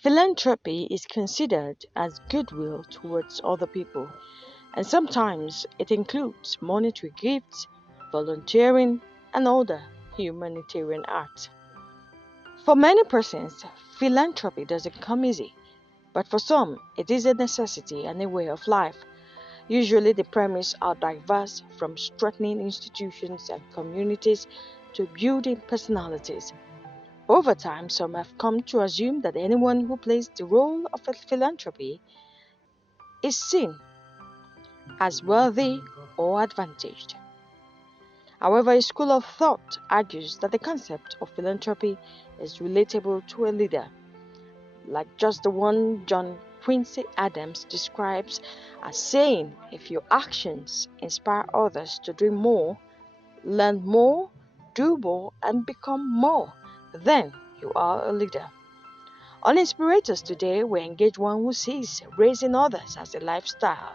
Philanthropy is considered as goodwill towards other people, and sometimes it includes monetary gifts, volunteering, and other humanitarian acts. For many persons, philanthropy doesn't come easy, but for some, it is a necessity and a way of life. Usually, the premise are diverse from strengthening institutions and communities to building personalities. Over time, some have come to assume that anyone who plays the role of a philanthropy is seen as wealthy or advantaged. However, a school of thought argues that the concept of philanthropy is relatable to a leader, like just the one John Quincy Adams describes as saying, if your actions inspire others to dream more, learn more, do more, and become more, then you are a leader. On Inspirators today, we engage one who sees raising others as a lifestyle,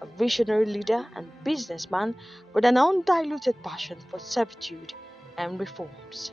a visionary leader and businessman with an undiluted passion for servitude and reforms.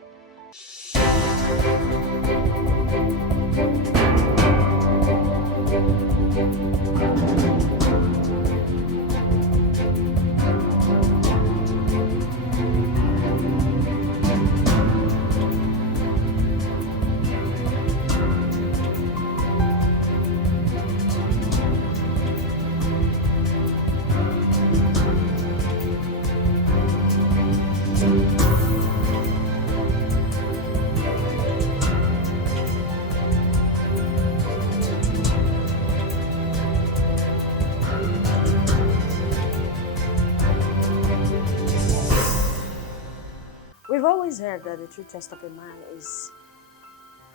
We've always heard that the true test of a man is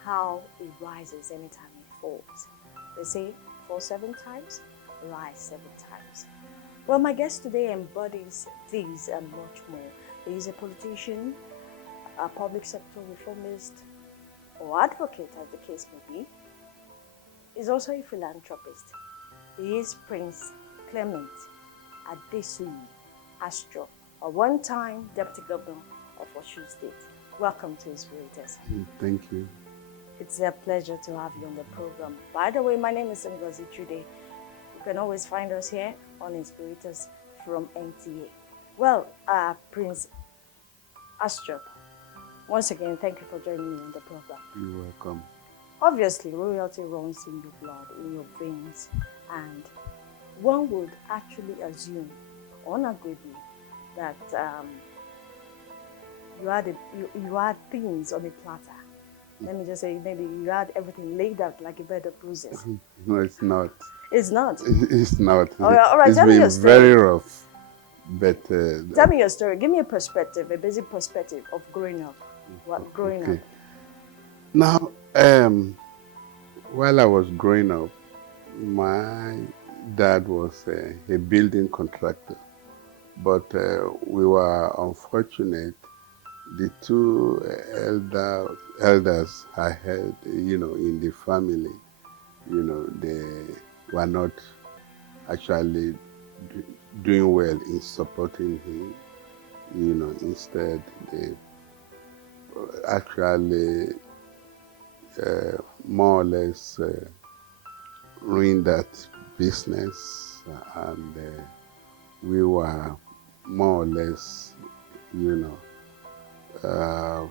how he rises anytime he falls. They say, fall 7 times, rise 7 times. Well, my guest today embodies these and much more. He is a politician, a public sector reformist, or advocate, as the case may be. He's also a philanthropist. He is Prince Clement Haastrup, a one-time deputy governor of Osun State. Welcome to Inspirators. Thank you. It's a pleasure to have you on the program. By the way, my name is Ngozi Chude. You can always find us here on Inspirators from NTA. Well, Prince Haastrup, once again, thank you for joining me on the program. You're welcome. Obviously, royalty runs in your blood, in your veins, and one would actually assume, unarguably, that you had things on a platter. Let me just say, maybe you had everything laid out like a bed of roses. No, it's not. It's not. It's not. All right, it's tell me your been story. very rough. But Tell me your story. Give me a perspective, a basic perspective of growing up. Growing up. Now, while I was growing up, my dad was a building contractor, but we were unfortunate. The two elders I had, in the family, they were not actually doing well in supporting him. Instead they actually more or less ruined that business, and we were more or less,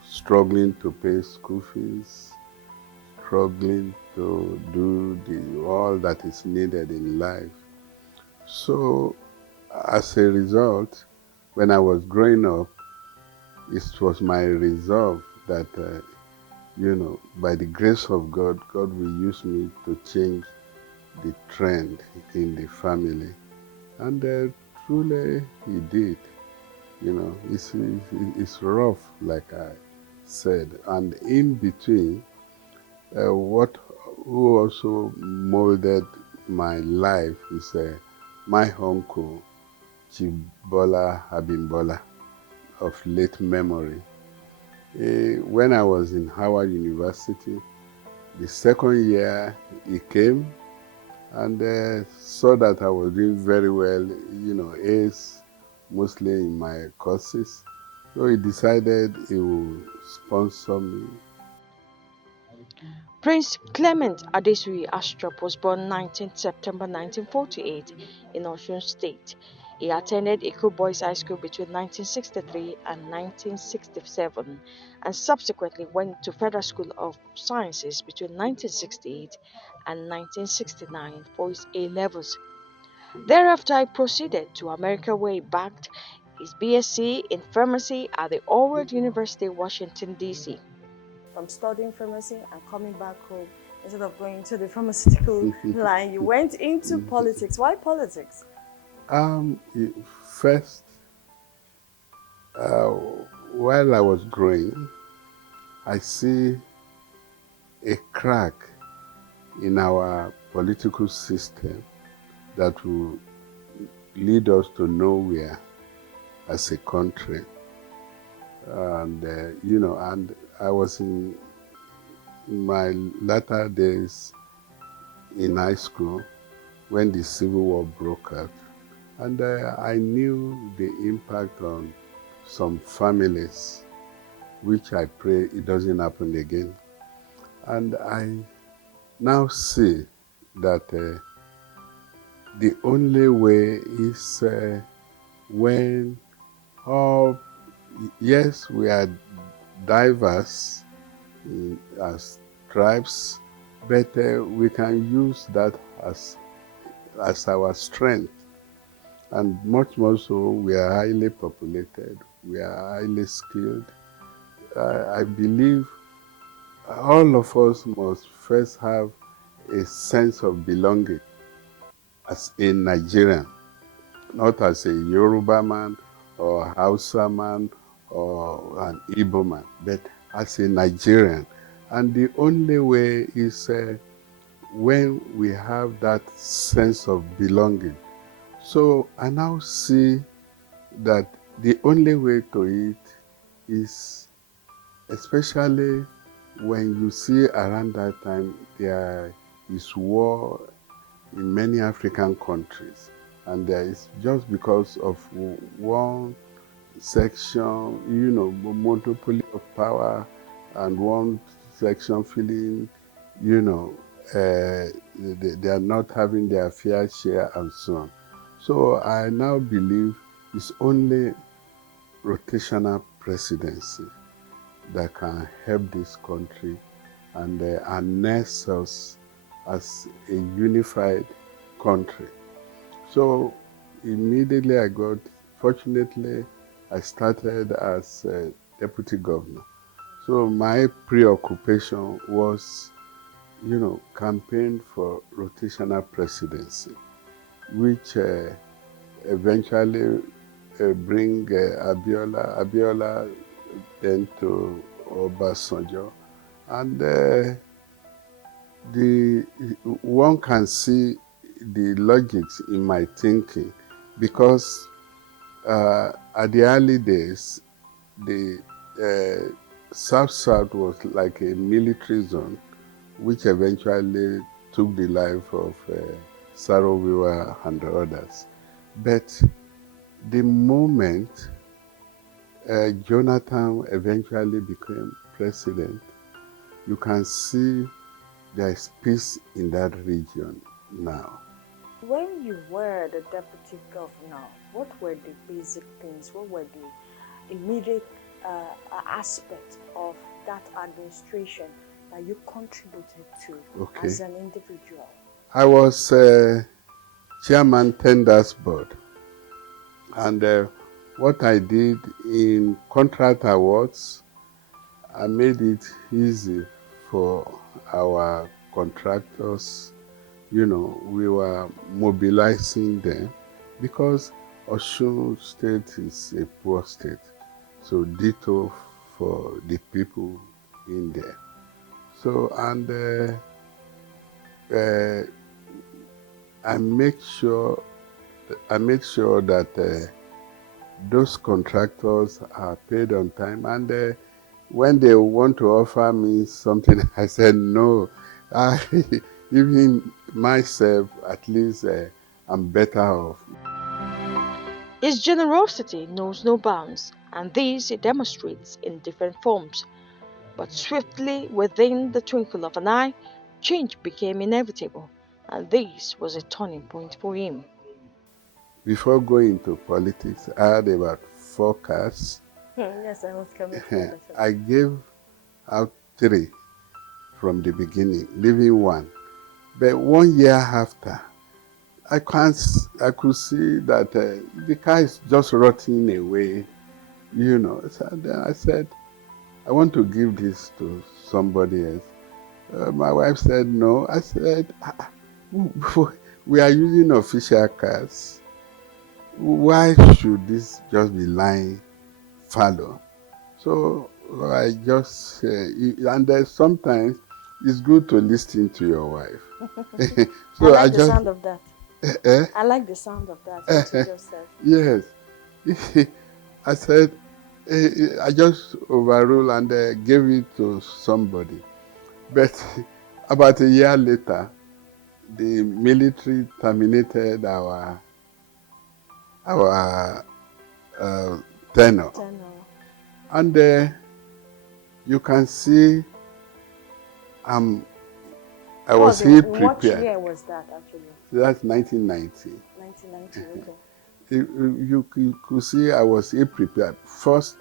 struggling to pay school fees, struggling to do all that is needed in life. So as a result, when I was growing up, it was my resolve that, by the grace of God, God will use me to change the trend in the family. And truly He did. It's rough, like I said. And in between, who also molded my life is my uncle, Chief Bola Abimbola, of late memory. When I was in Howard University, the second year he came and saw that I was doing very well, A's mostly in my courses. So he decided he would sponsor me. Prince Clement Haastrup was born 19th September 1948 in Osun State. He attended Eko Boys High School between 1963 and 1967 and subsequently went to Federal School of Sciences between 1968 and 1969 for his A-levels. Thereafter, he proceeded to America where he backed his BSc in pharmacy at the Howard University, Washington, D.C. From studying pharmacy and coming back home, instead of going to the pharmaceutical line, you went into politics. Why politics? First, uh, while I was growing, I see a crack in our political system that will lead us to nowhere as a country. And, and I was in my latter days in high school when the Civil War broke out. And I knew the impact on some families, which I pray it doesn't happen again. And I now see that the only way is when all, yes, we are diverse as tribes, but we can use that as our strength. And much more so, we are highly populated, we are highly skilled. I believe all of us must first have a sense of belonging as a Nigerian, not as a Yoruba man or Hausa man or an Igbo man, but as a Nigerian. And the only way is when we have that sense of belonging. So I now see that the only way to it is, especially when you see around that time there is war in many African countries, and there is just because of one section, monopoly of power, and one section feeling, they are not having their fair share and so on. So I now believe it's only rotational presidency that can help this country and harness us as a unified country. So immediately fortunately, I started as a deputy governor. So my preoccupation was, campaign for rotational presidency, which eventually bring Abiola then to Obasanjo. And one can see the logics in my thinking, because at the early days, the South was like a military zone, which eventually took the life of Sarowiwa and others. But the moment Jonathan eventually became president, you can see there is peace in that region now. When you were the deputy governor, what were the basic things? What were the immediate aspects of that administration that you contributed to as an individual? I was chairman tenders board, and what I did in contract awards, I made it easy for our contractors. We were mobilizing them because Osun State is a poor state. So ditto for the people in there. So, and I made sure that those contractors are paid on time. And when they want to offer me something, I said no. Even myself, at least I'm better off. His generosity knows no bounds, and this he demonstrates in different forms. But swiftly, within the twinkle of an eye, change became inevitable, and this was a turning point for him. Before going into politics, I had about 4 cars. Yes, I was coming to that. I gave out 3 from the beginning, leaving 1. But 1 year after, I could see that the car is just rotting away, So then I said, I want to give this to somebody else. My wife said no. I said, we are using official cars. Why should this just be lying fallow? So I just, and sometimes it's good to listen to your wife. I So like the sound of that. eh? I like the sound of that, what you just said. Yes. I said, I just overruled and gave it to somebody. But about a year later, the military terminated our tenure. And you can see I was ill prepared. What year was that actually? That's 1990. 1990, okay. You could see I was ill prepared. First,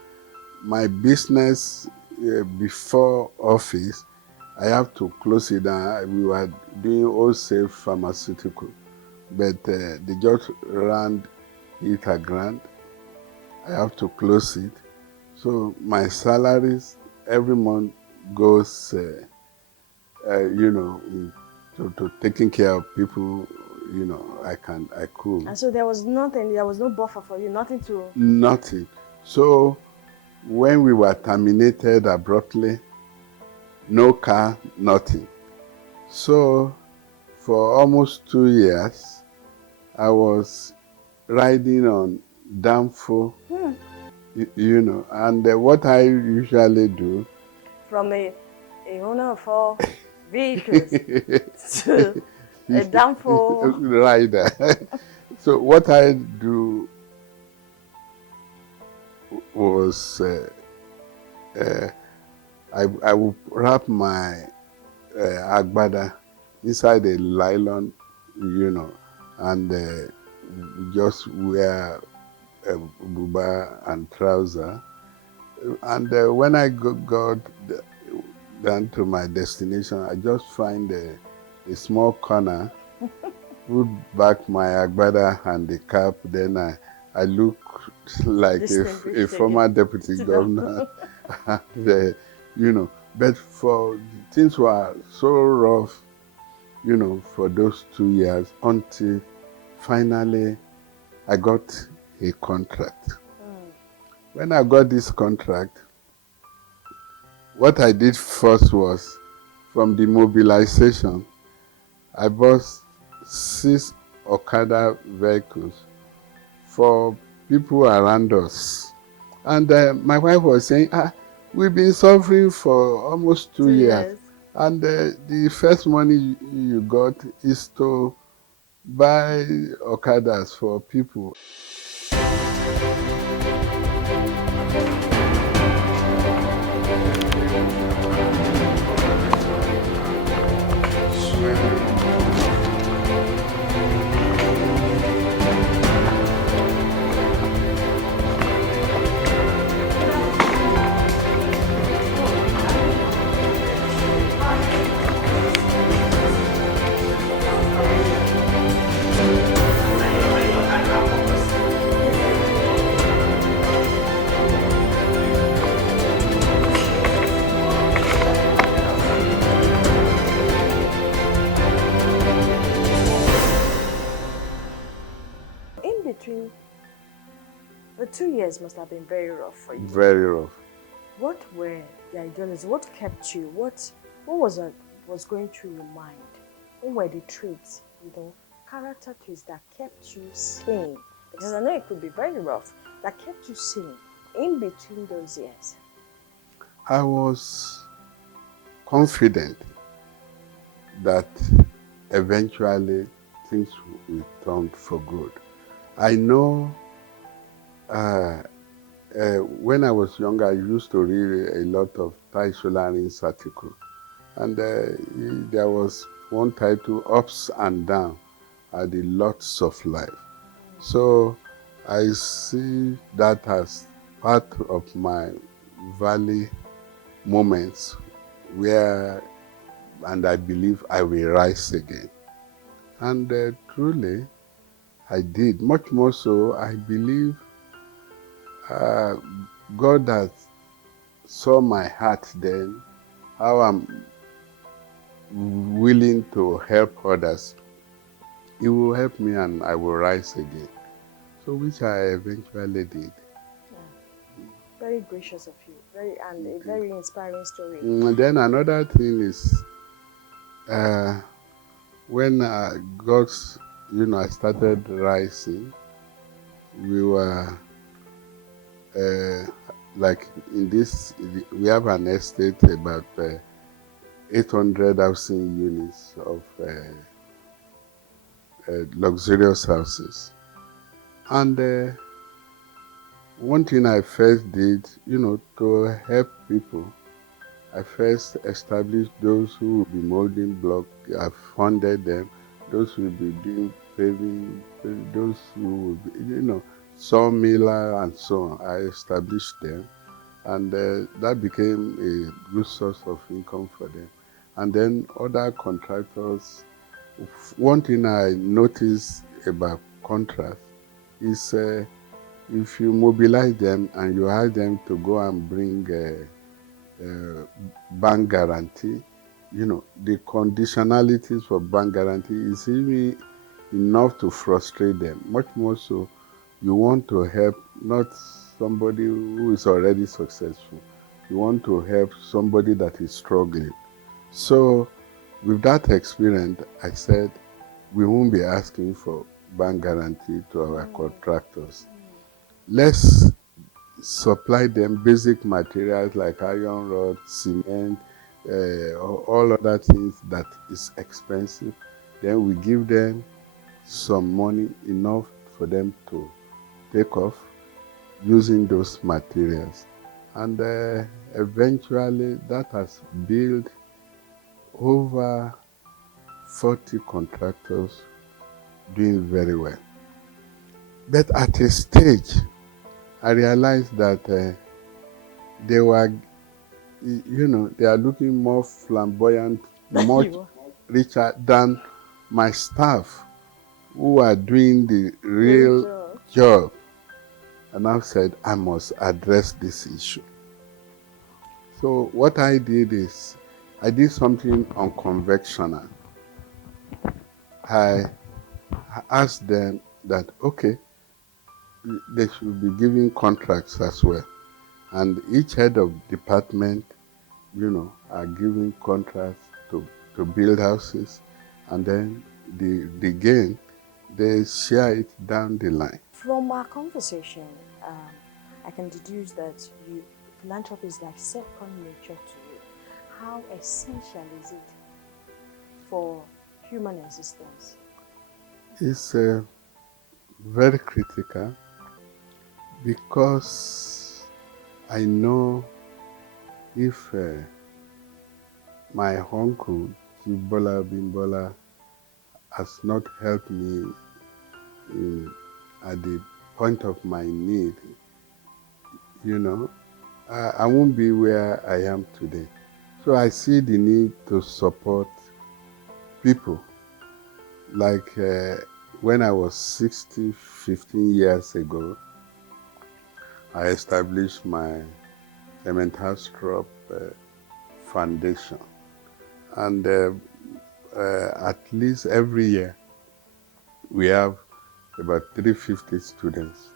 my business before office, I have to close it down. We were doing wholesale pharmaceutical, but they just ran it aground. I have to close it. So my salaries every month goes, to taking care of people, I could. And so there was nothing, there was no buffer for you, nothing to... Nothing. So when we were terminated abruptly, no car, nothing. So for almost 2 years, I was riding on downfall, and what I usually do. From a owner of 4 vehicles to a downfall rider. So what I do was I would wrap my agbada inside a nylon, and just wear a buba and trouser. And when I got down to my destination, I just find a small corner, put back my agbada and the cap, then I look like a former deputy governor. And, but things were so rough, for those 2 years until finally I got a contract. When I got this contract, what I did first was, from the mobilization, I bought 6 Okada vehicles for people around us. And my wife was saying, we've been suffering for almost 2 years. And the first money you got is to buy Okadas for people. The 2 years must have been very rough for you. Very rough. What were the ideologies? What kept you? What was going through your mind? What were the traits, character traits that kept you sane? Because I know it could be very rough. That kept you sane in between those years. I was confident that eventually things will turn for good. I know when I was younger, I used to read a lot of Tai Solarin's article. And there was one title, Ups and Down are the Lots of Life. So I see that as part of my valley moments where, and I believe I will rise again. And truly, I did. Much more so, I believe uh, God has saw my heart then, how I'm willing to help others. He will help me and I will rise again. So which I eventually did. Yeah. Very gracious of you. A very inspiring story. And then another thing is when I started rising, we were like in this, we have an estate about 800 housing units of luxurious houses. And one thing I first did, to help people, I first established those who will be molding block. I funded them. Those who will be doing paving, those who will be, sawmiller and so on. I established them. And that became a good source of income for them. And then other contractors. One thing I noticed about contracts is if you mobilize them and you ask them to go and bring bank guarantee, the conditionalities for bank guarantee is even enough to frustrate them. Much more so, you want to help not somebody who is already successful. You want to help somebody that is struggling. So with that experience, I said, we won't be asking for bank guarantee to our contractors. Let's supply them basic materials like iron rod, cement, all other things that is expensive. Then we give them some money enough for them to take off using those materials. And eventually that has built over 40 contractors doing very well. But at a stage, I realized that they were, they are looking more flamboyant, much richer than my staff who are doing the real job. And I said, I must address this issue. So what I did is, I did something unconventional. I asked them that, okay, they should be giving contracts as well. And each head of department, are giving contracts to build houses. And then the gain, they share it down the line. From our conversation, I can deduce that philanthropy is like second nature to you. How essential is it for human existence? It's very critical because I know if my uncle, Jibola Bimbola, has not helped me at the point of my need, I won't be where I am today. So I see the need to support people. Like when I was 15 years ago, I established my Clement Haastrup Foundation. And at least every year, we have about 350 students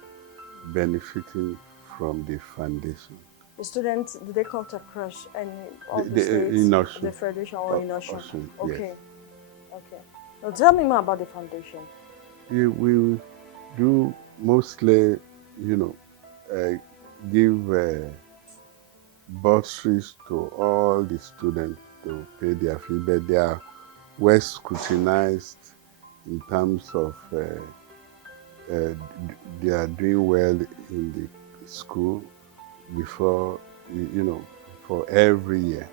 benefiting from the foundation. The students, do they cut across any of the states? In Osun. The federation or in Osun? Okay. Yes. Okay. Now tell me more about the foundation. We do mostly, give bursaries to all the students to pay their fee, but they are well scrutinized in terms of they are doing well in the school before, for every year.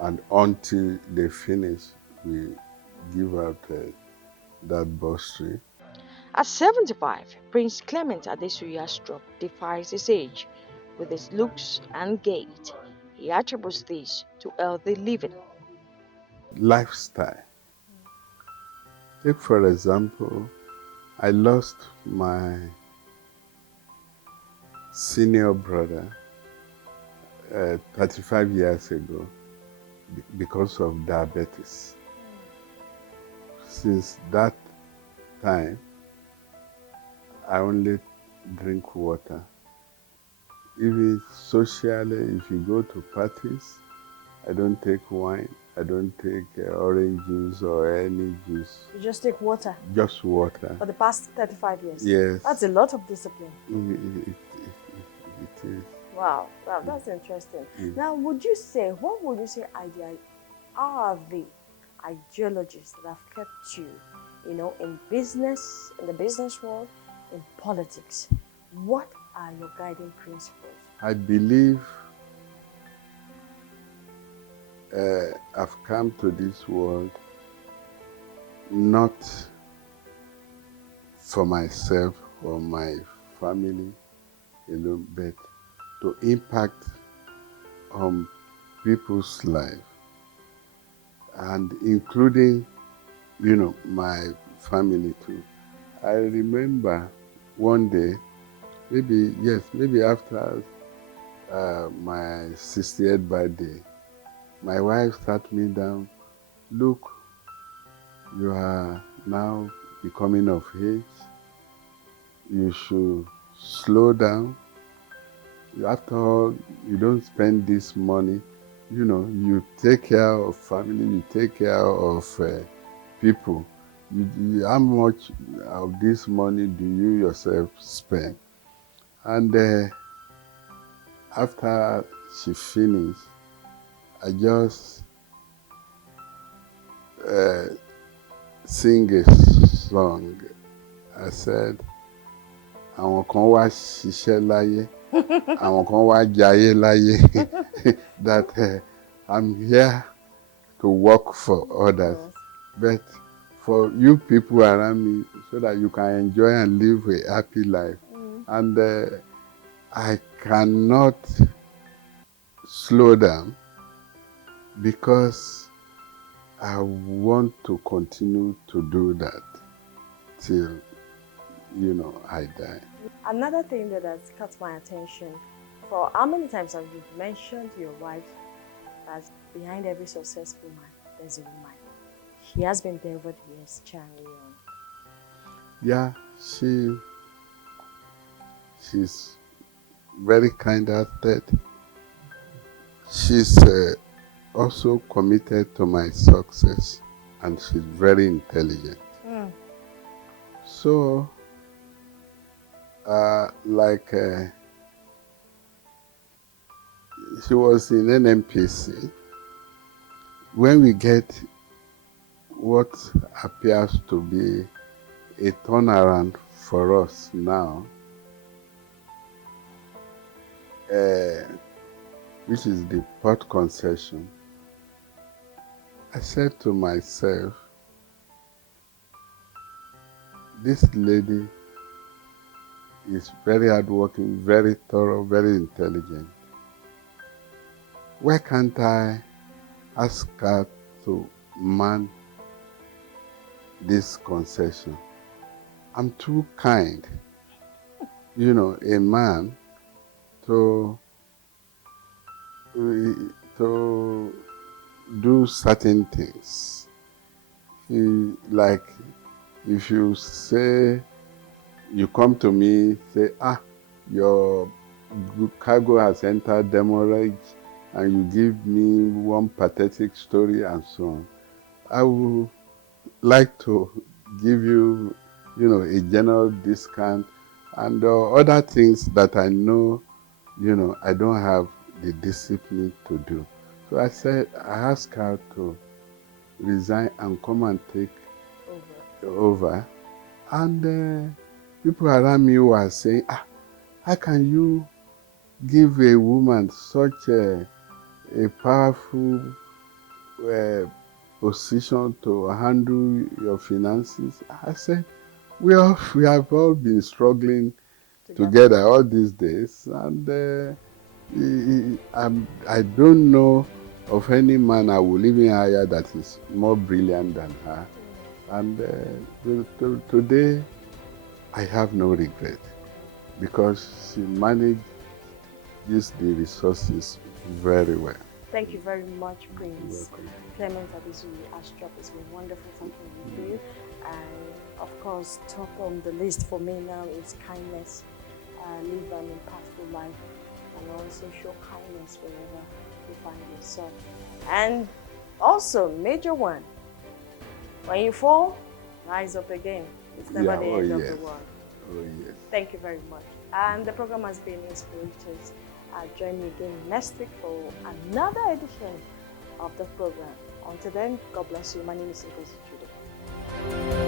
And until they finish, we give out that bursary. At 75, Prince Clement Haastrup defies his age with his looks and gait. He attributes this to healthy living. Lifestyle. Take for example, I lost my senior brother 35 years ago because of diabetes. Since that time, I only drink water. Even socially, if you go to parties, I don't take wine, I don't take orange juice or any juice. You just take water? Just water. For the past 35 years? Yes. That's a lot of discipline. It is. Wow, that's interesting. Now, what would you say are the ideologies that have kept you, in business, in the business world, in politics? What are your guiding principles? I believe I've come to this world not for myself or my family alone, but to impact on people's life, and including, my family too. I remember one day, maybe after my 68th birthday, my wife sat me down. Look, you are now becoming of age. You should slow down. After all, you don't spend this money. You take care of family, you take care of people. How much of this money do you yourself spend? And after she finished, I just sing a song. I said, àwọn kan wá ṣiṣẹ́ láyé, àwọn kan wá jayé láyé. That I'm here to work for others, but for you people around me, so that you can enjoy and live a happy life. And I cannot slow down because I want to continue to do that till, I die. Another thing that has caught my attention, for how many times have you mentioned to your wife that behind every successful man, there's a woman? She has been there over the years, carrying on. Yeah, she's very kind-hearted. She's also committed to my success, and she's very intelligent. So, she was in NMPC. When we get what appears to be a turnaround for us now, which is the port concession, I said to myself, this lady is very hardworking, very thorough, very intelligent. Why can't I ask her to man this concession? I'm too kind, a man to do certain things. Like if you say, you come to me, say, your cargo has entered demurrage, and you give me one pathetic story and so on, I would like to give you, a general discount and other things that I know, I don't have the discipline to do. So I asked her to resign and come and take over. And people around me were saying, how can you give a woman such a powerful uh, position to handle your finances? I said, we have all been struggling together all these days, and I don't know of any man I will even hire that is more brilliant than her. And today, I have no regret because she manages the resources very well. Thank you very much, Prince Clement Haastrup. It's been wonderful talking with you. And of course, top on the list for me now is kindness. Live an impactful life and also show kindness wherever you find yourself. And also, major one, when you fall, rise up again. It's never the end of the world. Oh, yes. Thank you very much. And the program has been INSPIRATORS. Join me again next week for another edition of the program. Until then, God bless you. My name is Ngozi Jude.